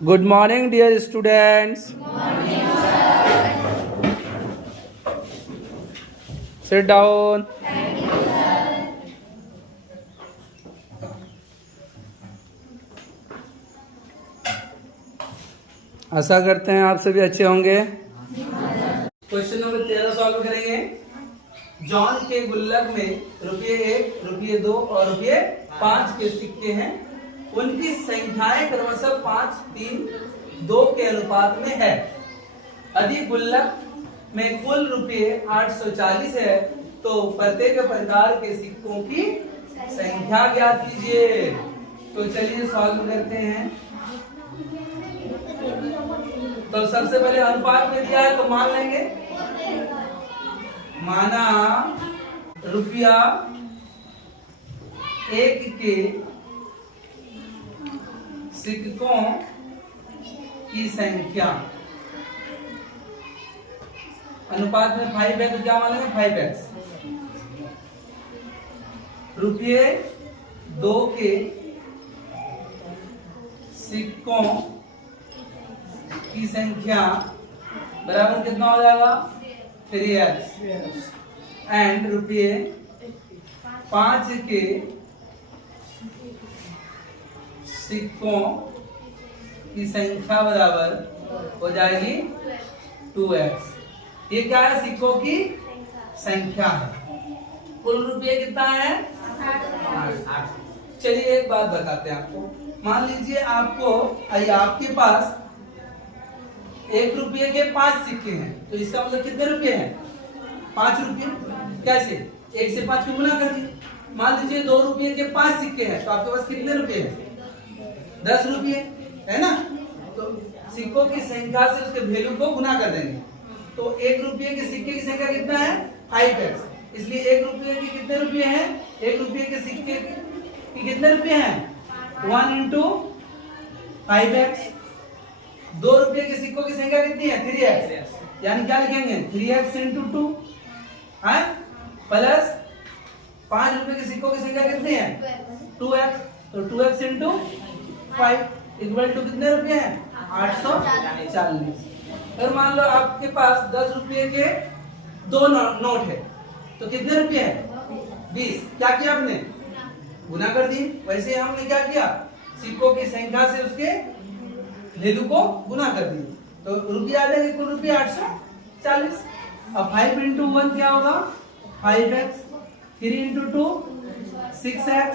Good morning, dear students. Sit down. आशा करते हैं आप सभी अच्छे होंगे। क्वेश्चन नंबर 13 सॉल्व करेंगे। जॉन के गुल्लक में ₹1, ₹2 और ₹5 के सिक्के हैं। उनकी संख्याएं क्रमशः 5, 3, 2 के अनुपात में है। यदि गुल्लक में कुल ₹840 है तो प्रत्येक प्रकार के सिक्कों की संख्या ज्ञात कीजिए। तो चलिए सॉल्व करते हैं। तो सबसे पहले अनुपात में दिया है तो मान लेंगे। माना ₹1 के सिक्कों की संख्या अनुपात में 5 है तो क्या मानेंगे 5x। ₹2 के सिक्कों की संख्या बराबर कितना हो जाएगा 3x एंड ₹5 के सिक्कों की संख्या बराबर हो जाएगी 2x। ये क्या है? सिक्कों की संख्या है। कुल रुपये कितना है 8। चलिए एक बात बताते हैं आपको। मान लीजिए आपके पास ₹1 के 5 सिक्के हैं तो इसका मतलब कितने रुपए हैं 5 रुपये। कैसे? 1 से 5 को गुना कर दिए। मान लीजिए ₹2 के 5 सिक्के हैं तो आपके पास कितने रुपए हैं 10 रुपये, है ना। तो सिक्कों की संख्या से उसके वैल्यू को गुना कर देंगे। तो ₹1 के सिक्के की संख्या कितना है 5x। इसलिए ₹1 के कितने रुपये हैं? ₹1 के सिक्के की कितने रुपये हैं 1 into 5x। ₹2 के सिक्कों की संख्या कितनी है 3x। यानी क्या लिखेंगे 3x into 2 है प्लस ₹5 के सिक्कों की संख्या कितनी है 2x। तो 2x into 5 इक्वल टू कितने रुपये हैं 840। अगर मान लो आपके पास ₹10 के 2 नोट है तो कितने रुपये हैं 20। क्या किया आपने गुना कर दी। वैसे हमने क्या किया सिक्कों की संख्या से उसके वैल्यू को गुना कर दिए। तो रुपया आ जाएंगे कुल रुपये 840। अब 5 into 1 क्या होगा 5x, 3 into 2 6x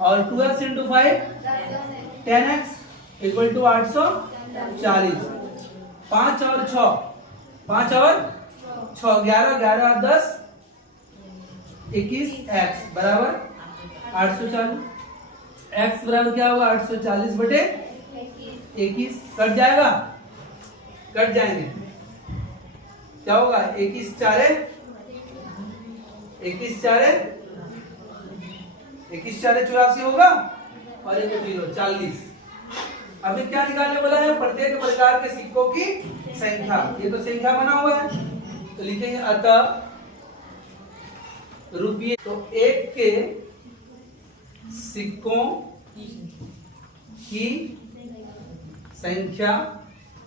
और 2x into 5 10x equal to 840। 5 और 6 11 11 10 21x बराबर 840। x बराबर क्या होगा 840 बटे 21। कट जाएगा, कट जाएंगे। क्या होगा 21 4 84 होगा और 1 0 40। अभी क्या निकालने बोला है प्रत्येक प्रकार के सिक्कों की संख्या। ये तो संख्या बना हुआ है तो लिखेंगे अतः ₹1 के सिक्कों की संख्या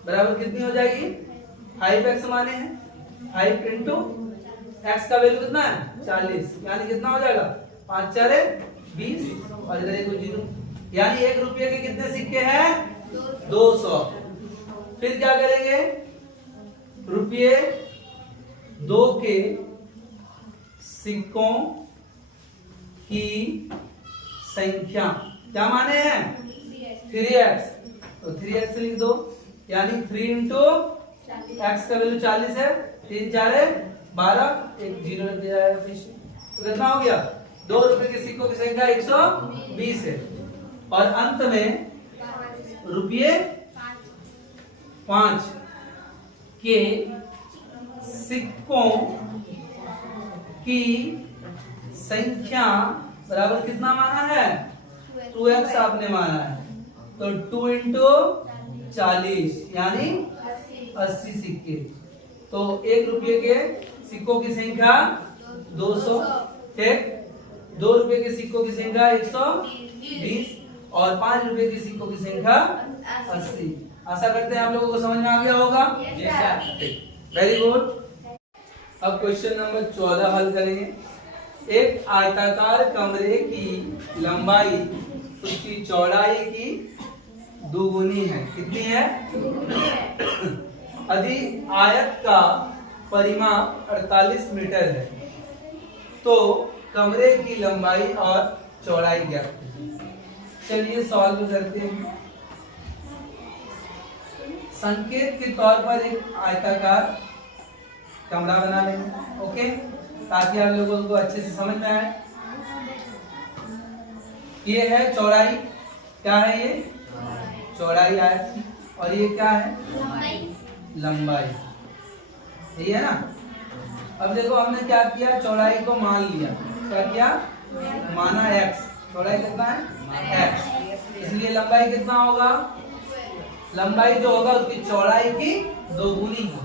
बराबर कितनी हो जाएगी 5x माने हैं 5 into x का वैल्यू कितना है 40। यानी कितना हो जाएगा 5 4 20 और इधर 1 0। यानी ₹1 के कितने सिक्के हैं 200। फिर क्या करेंगे ₹2 के सिक्कों की संख्या क्या माने हैं 3x। तो 3x लिख दो। यानी 3 into x का वैल्यू 40 है 3 4 12 1 0 लग जाएगा। तो कितना हो गया ₹2 के सिक्कों की संख्या 120 है। और अंत में ₹5 के सिक्कों की संख्या बराबर कितना माना है 2x आपने माना है। तो 2 into 40 यानी 80 सिक्के। तो ₹1 के सिक्कों की संख्या 200 ठीक। ₹2 के सिक्कों की संख्या 120 और 5 रुपए के सिक्कों की संख्या 80। आशा करते हैं आप लोगों को समझ में आ गया होगा। Very good. अब क्वेश्चन नंबर 14 हल करेंगे। एक आयताकार कमरे की लंबाई उसकी चौड़ाई की दोगुनी है। कितनी है? यदि आयत का परिमाप 48 मीटर है तो कमरे की लंबाई और चौड़ाई ज्ञात कीजिए। चलिए सॉल्व करते हैं। संकेत के तौर पर एक आयताकार कमरा बना लेंगे, ओके, ताकि आप लोगों को अच्छे से समझ में आए। ये है चौड़ाई, क्या है ये? चौड़ाई आयत की। और ये क्या है? लंबाई। यही है ना। अब देखो हमने क्या किया, चौड़ाई को मान लिया। क्या किया? माना x। चौड़ाई कितना है? x। इसलिए लंबाई कितना होगा? लंबाई जो होगा उसकी चौड़ाई की दोगुनी होगी।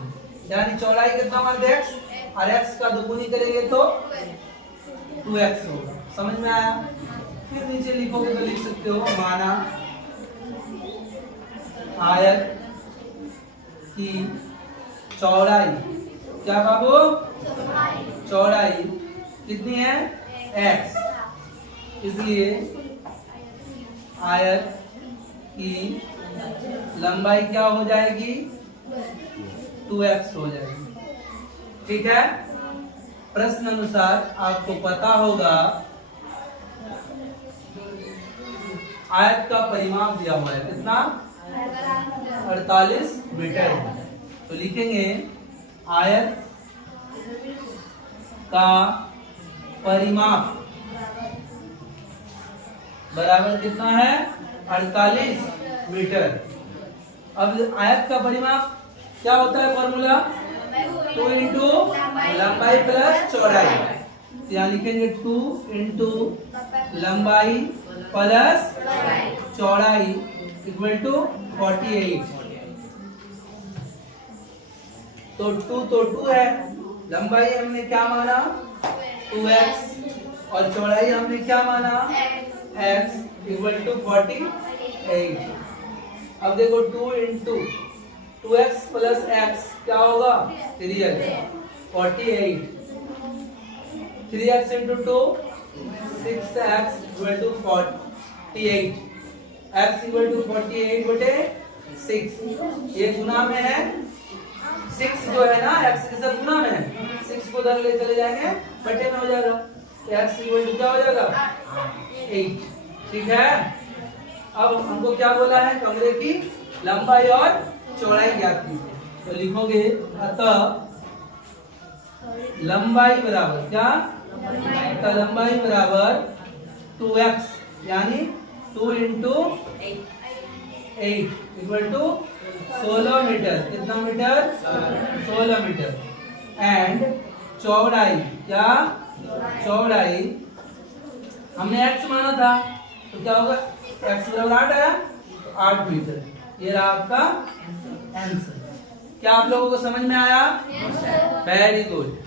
यानी चौड़ाई कितना मान x और x का दोगुनी करेंगे तो 2x होगा। समझ में आया? फिर नीचे लिखोगे तो लिख सकते हो माना आयत की चौड़ाई, क्या बाबू? चौड़ाई कितनी है? x। इसलिए आयत की लंबाई क्या हो जाएगी? 2x हो जाएगी। ठीक है। प्रश्न अनुसार आपको पता होगा आयत का परिमाप दिया हुआ है, कितना? 48 मीटर। तो लिखेंगे आयत का परिमाप बराबर कितना है? 48 मीटर। अब आयत का परिमाप क्या होता है? फॉर्मूला 2 इंटू लंबाई प्लस चौड़ाई। यहाँ लिखेंगे 2 इंटू लंबाई प्लस चौड़ाई इक्वल टू 48। तो 2 है, लंबाई हमने क्या माना? 2x और चौड़ाई हमने क्या माना? x equal to 48। अब देखो 2 इंटू 2x प्लस x क्या होगा? 3x। 48 3x into 2 6x equal to 48। x equal to 48 बटे 6। ये गुना में है, 6 जो है ना x के साथ गुना में है, 6 को उधर ले चले जाएंगे बटे में हो जाएगा। x इक्वल टू क्या हो जाएगा? 8। ठीक है। अब हमको क्या बोला है? कमरे की लंबाई और चौड़ाई ज्ञात कीजिए। तो लिखोगे अतः लंबाई बराबर क्या? अतः लंबाई बराबर 2x यानी 2 इंटू 8 इक्वल टू 16 मीटर। कितना मीटर? 16 मीटर। एंड चौड़ाई क्या? चौड़ाई हमने x माना था तो क्या होगा? x बराबर 8 है, 8 मीटर। ये रहा आपका आंसर। क्या आप लोगों को समझ में आया? Very good.